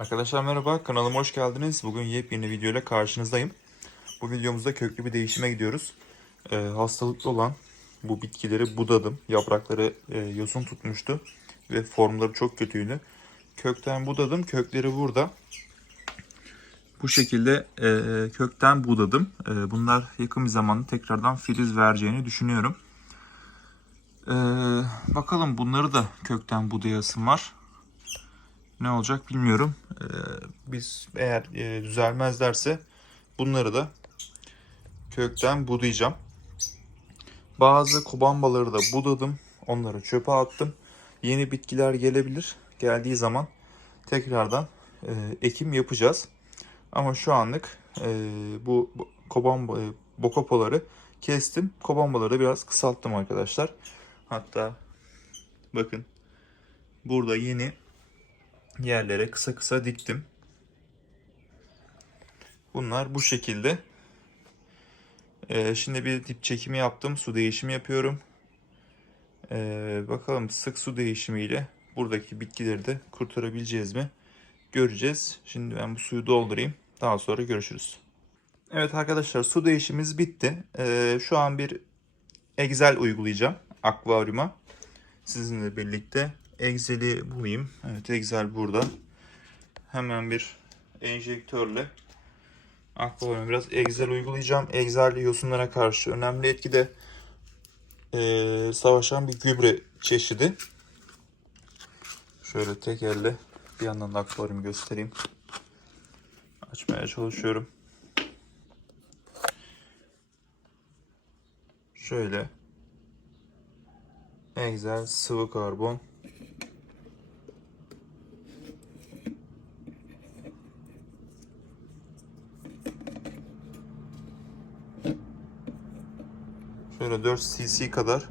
Arkadaşlar merhaba, kanalıma hoş geldiniz. Bugün yepyeni video ile karşınızdayım. Bu videomuzda köklü bir değişime gidiyoruz. Ee, hastalıklı olan bu bitkileri budadım. Yaprakları e, yosun tutmuştu ve formları çok kötüydü. Kökten budadım, kökleri burada. Bu şekilde e, kökten budadım. E, bunlar yakın bir zamanda tekrardan filiz vereceğini düşünüyorum. E, bakalım bunları da kökten budayasım var ne olacak bilmiyorum. Ee, biz eğer e, düzelmezlerse bunları da kökten budayacağım. Bazı kubambaları da budadım. Onları çöpe attım. Yeni bitkiler gelebilir. Geldiği zaman tekrardan e, ekim yapacağız. Ama şu anlık e, bu kobamba, bokopoları kestim. Kobambaları biraz kısalttım arkadaşlar. Hatta bakın burada yeni yerlere kısa kısa diktim. Bunlar bu şekilde. Ee, şimdi bir dip çekimi yaptım. Su değişimi yapıyorum. Ee, bakalım sık su değişimiyle buradaki bitkileri de kurtarabileceğiz mi? Göreceğiz. Şimdi ben bu suyu doldurayım. Daha sonra görüşürüz. Evet arkadaşlar su değişimimiz bitti. Ee, şu an bir Excel uygulayacağım akvaryuma. Sizinle birlikte Excel'i bulayım. Evet Excel burada. Hemen bir enjektörle akvaryuma biraz Excel uygulayacağım. Excel yosunlara karşı önemli etkide ee, savaşan bir gübre çeşidi. Şöyle tek elle bir yandan da akvaryumu göstereyim. Açmaya çalışıyorum. Şöyle Excel sıvı karbon Şöyle 4 cc kadar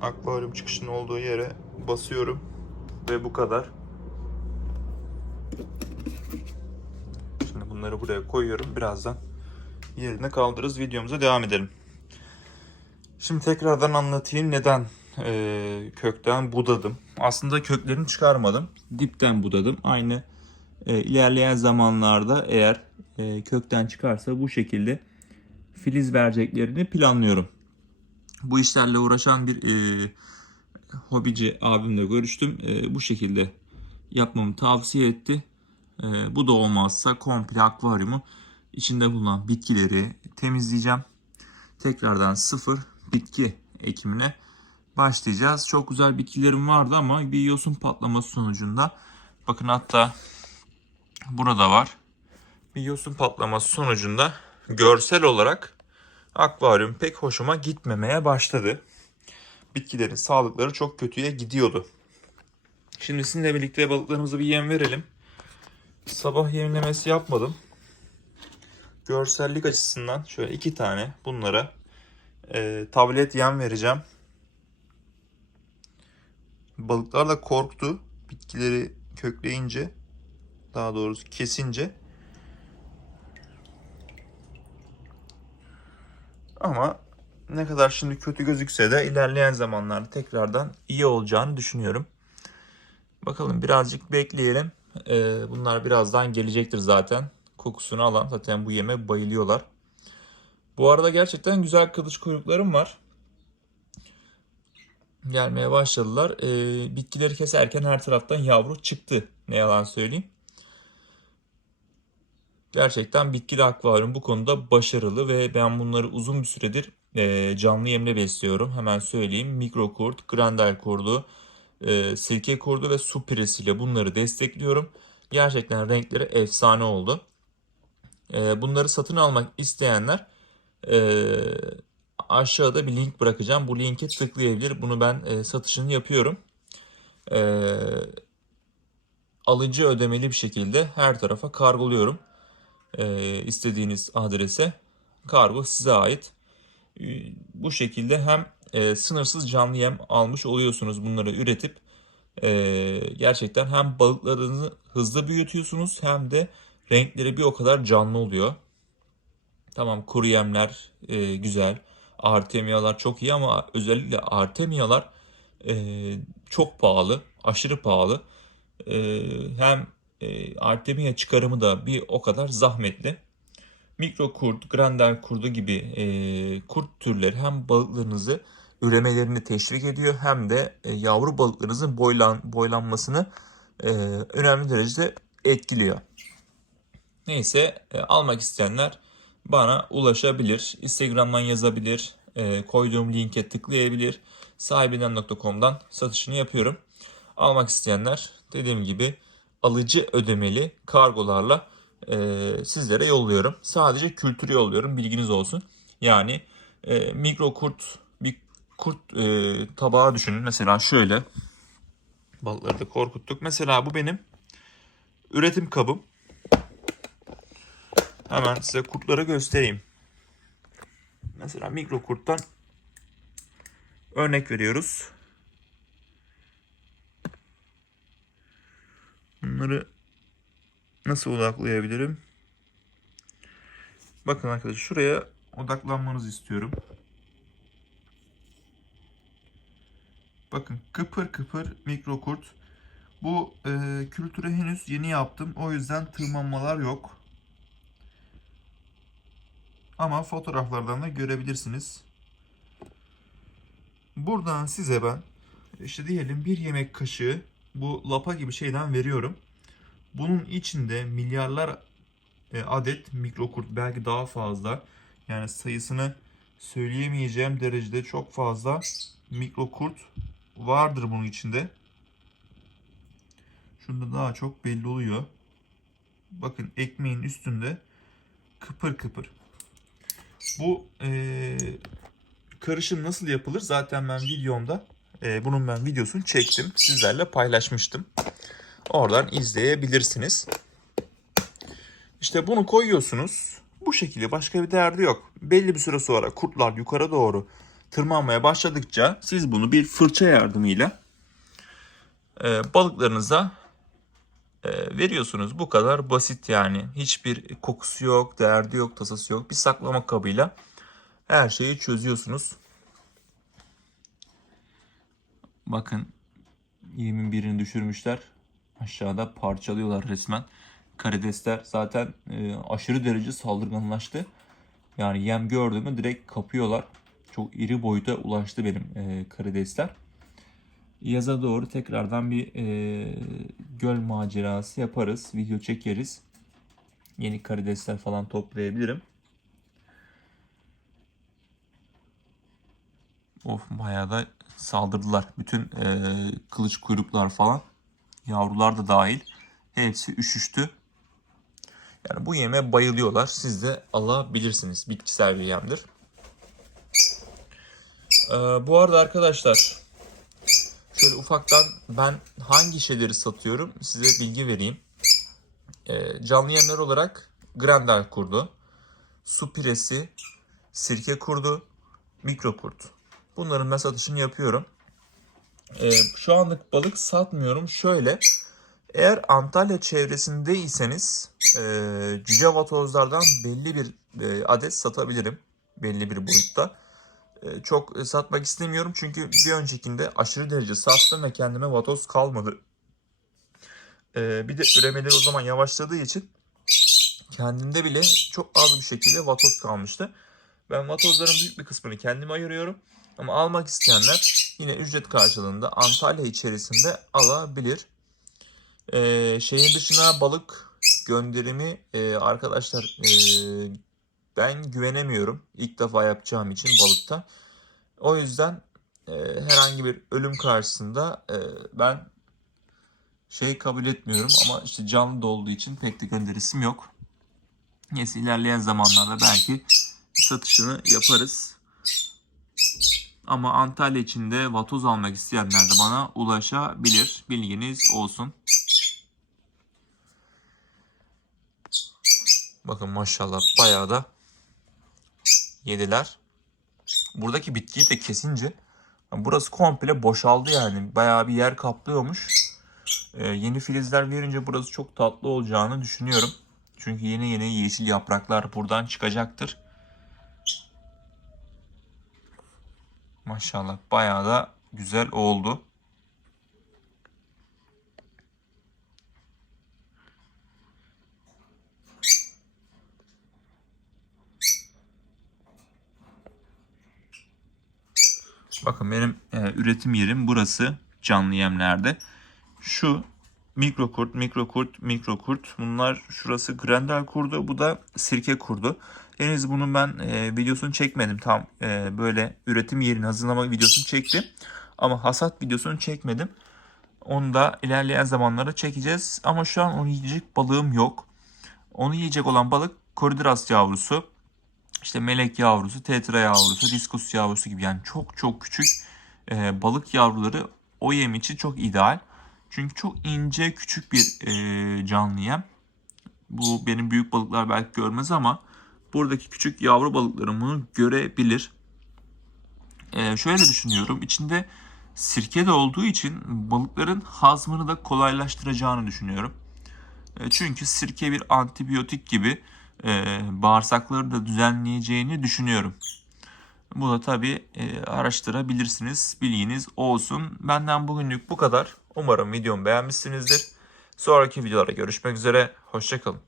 akvaryum çıkışının olduğu yere basıyorum ve bu kadar. Şimdi bunları buraya koyuyorum. Birazdan yerine kaldırırız. Videomuza devam edelim. Şimdi tekrardan anlatayım neden e, kökten budadım. Aslında köklerini çıkarmadım. Dipten budadım. Aynı e, ilerleyen zamanlarda eğer e, kökten çıkarsa bu şekilde filiz vereceklerini planlıyorum. Bu işlerle uğraşan bir e, hobici abimle görüştüm. E, bu şekilde yapmamı tavsiye etti. E, bu da olmazsa komple akvaryumu içinde bulunan bitkileri temizleyeceğim. Tekrardan sıfır bitki ekimine başlayacağız. Çok güzel bitkilerim vardı ama bir yosun patlaması sonucunda bakın hatta burada var. Bir yosun patlaması sonucunda görsel olarak akvaryum pek hoşuma gitmemeye başladı. Bitkilerin sağlıkları çok kötüye gidiyordu. Şimdi sizinle birlikte balıklarımıza bir yem verelim. Sabah yemlemesi yapmadım. Görsellik açısından şöyle iki tane bunlara e, tablet yem vereceğim. Balıklar da korktu. Bitkileri kökleyince daha doğrusu kesince Ama ne kadar şimdi kötü gözükse de ilerleyen zamanlarda tekrardan iyi olacağını düşünüyorum. Bakalım birazcık bekleyelim. Ee, bunlar birazdan gelecektir zaten. Kokusunu alan zaten bu yeme bayılıyorlar. Bu arada gerçekten güzel kılıç kuyruklarım var. Gelmeye başladılar. Ee, bitkileri keserken her taraftan yavru çıktı. Ne yalan söyleyeyim. Gerçekten bitkili akvaryum bu konuda başarılı ve ben bunları uzun bir süredir e, canlı yemle besliyorum. Hemen söyleyeyim. Mikro kurt, grandel kurdu, e, sirke kurdu ve su piresiyle bunları destekliyorum. Gerçekten renkleri efsane oldu. E, bunları satın almak isteyenler e, aşağıda bir link bırakacağım. Bu linke tıklayabilir. Bunu ben e, satışını yapıyorum. E, alıcı ödemeli bir şekilde her tarafa kargoluyorum e, istediğiniz adrese kargo size ait. E, bu şekilde hem e, sınırsız canlı yem almış oluyorsunuz bunları üretip e, gerçekten hem balıklarınızı hızlı büyütüyorsunuz hem de renkleri bir o kadar canlı oluyor. Tamam kuru yemler e, güzel. Artemiyalar çok iyi ama özellikle artemiyalar e, çok pahalı. Aşırı pahalı. e, hem e, Artemia çıkarımı da bir o kadar zahmetli. Mikro kurt, grandel kurdu gibi e, kurt türleri hem balıklarınızı üremelerini teşvik ediyor hem de e, yavru balıklarınızın boylan, boylanmasını e, önemli derecede etkiliyor. Neyse almak isteyenler bana ulaşabilir. Instagram'dan yazabilir. koyduğum linke tıklayabilir. Sahibinden.com'dan satışını yapıyorum. Almak isteyenler dediğim gibi alıcı ödemeli kargolarla e, sizlere yolluyorum. Sadece kültür yolluyorum bilginiz olsun. Yani e, mikro kurt bir kurt e, tabağı düşünün. Mesela şöyle balıkları da korkuttuk. Mesela bu benim üretim kabım. Hemen size kurtları göstereyim. Mesela mikro kurttan örnek veriyoruz. Bunları nasıl odaklayabilirim? Bakın arkadaşlar şuraya odaklanmanızı istiyorum. Bakın kıpır kıpır mikro kurt. Bu e, kültürü henüz yeni yaptım. O yüzden tırmanmalar yok. Ama fotoğraflardan da görebilirsiniz. Buradan size ben işte diyelim bir yemek kaşığı bu lapa gibi şeyden veriyorum. Bunun içinde milyarlar e, adet mikrokurt belki daha fazla yani sayısını söyleyemeyeceğim derecede çok fazla mikrokurt vardır bunun içinde. Şurada daha çok belli oluyor. Bakın ekmeğin üstünde kıpır kıpır. Bu e, karışım nasıl yapılır? Zaten ben videomda e, bunun ben videosunu çektim. Sizlerle paylaşmıştım. Oradan izleyebilirsiniz. İşte bunu koyuyorsunuz. Bu şekilde başka bir derdi yok. Belli bir süre sonra kurtlar yukarı doğru tırmanmaya başladıkça siz bunu bir fırça yardımıyla e, balıklarınıza e, veriyorsunuz. Bu kadar basit yani. Hiçbir kokusu yok, derdi yok, tasası yok. Bir saklama kabıyla her şeyi çözüyorsunuz. Bakın 21'ini düşürmüşler. Aşağıda parçalıyorlar resmen. Karidesler zaten e, aşırı derece saldırganlaştı. Yani yem gördü mü direkt kapıyorlar. Çok iri boyuta ulaştı benim e, karidesler. Yaza doğru tekrardan bir e, göl macerası yaparız. Video çekeriz. Yeni karidesler falan toplayabilirim. Of bayağı da saldırdılar. Bütün e, kılıç kuyruklar falan. Yavrular da dahil. Hepsi üşüştü. Yani bu yeme bayılıyorlar. Siz de alabilirsiniz. Bitkisel bir yemdir. Ee, bu arada arkadaşlar şöyle ufaktan ben hangi şeyleri satıyorum size bilgi vereyim. Ee, canlı yemler olarak Grendel kurdu, su piresi, sirke kurdu, mikro kurt. Bunların ben satışını yapıyorum. Ee, şu anlık balık satmıyorum. Şöyle eğer Antalya çevresindeyseniz e, cüce vatozlardan belli bir e, adet satabilirim. Belli bir boyutta. E, çok e, satmak istemiyorum çünkü bir öncekinde aşırı derece sattım ve kendime vatoz kalmadı. E, bir de üremeleri o zaman yavaşladığı için kendimde bile çok az bir şekilde vatoz kalmıştı. Ben vatozların büyük bir kısmını kendime ayırıyorum. Ama almak isteyenler yine ücret karşılığında Antalya içerisinde alabilir. Ee, şeyin dışına balık gönderimi e, arkadaşlar e, ben güvenemiyorum. İlk defa yapacağım için balıkta. O yüzden e, herhangi bir ölüm karşısında e, ben şey kabul etmiyorum ama işte canlı da olduğu için pek de gönderisim yok. Neyse ilerleyen zamanlarda belki satışını yaparız. Ama Antalya içinde vatoz almak isteyenler de bana ulaşabilir. Bilginiz olsun. Bakın maşallah bayağı da yediler. Buradaki bitkiyi de kesince burası komple boşaldı yani. Bayağı bir yer kaplıyormuş. Ee, yeni filizler verince burası çok tatlı olacağını düşünüyorum. Çünkü yeni yeni yeşil yapraklar buradan çıkacaktır. Maşallah bayağı da güzel oldu. Bakın benim e, üretim yerim burası canlı yemlerde. Şu mikro kurt, mikro kurt, mikro kurt. Bunlar şurası grendel kurdu. Bu da sirke kurdu. Henüz bunun ben e, videosunu çekmedim. Tam e, böyle üretim yerini hazırlama videosunu çektim. Ama hasat videosunu çekmedim. Onu da ilerleyen zamanlarda çekeceğiz. Ama şu an onu yiyecek balığım yok. Onu yiyecek olan balık koridiras yavrusu. işte melek yavrusu, tetra yavrusu, diskus yavrusu gibi yani çok çok küçük e, balık yavruları o yem için çok ideal. Çünkü çok ince küçük bir e, canlı yem. Bu benim büyük balıklar belki görmez ama buradaki küçük yavru balıklarım bunu görebilir. E, şöyle düşünüyorum. İçinde sirke de olduğu için balıkların hazmını da kolaylaştıracağını düşünüyorum. E, çünkü sirke bir antibiyotik gibi e, bağırsakları da düzenleyeceğini düşünüyorum. Bu da tabii e, araştırabilirsiniz. Bilginiz olsun. Benden bugünlük bu kadar. Umarım videomu beğenmişsinizdir. Sonraki videolarda görüşmek üzere. Hoşçakalın.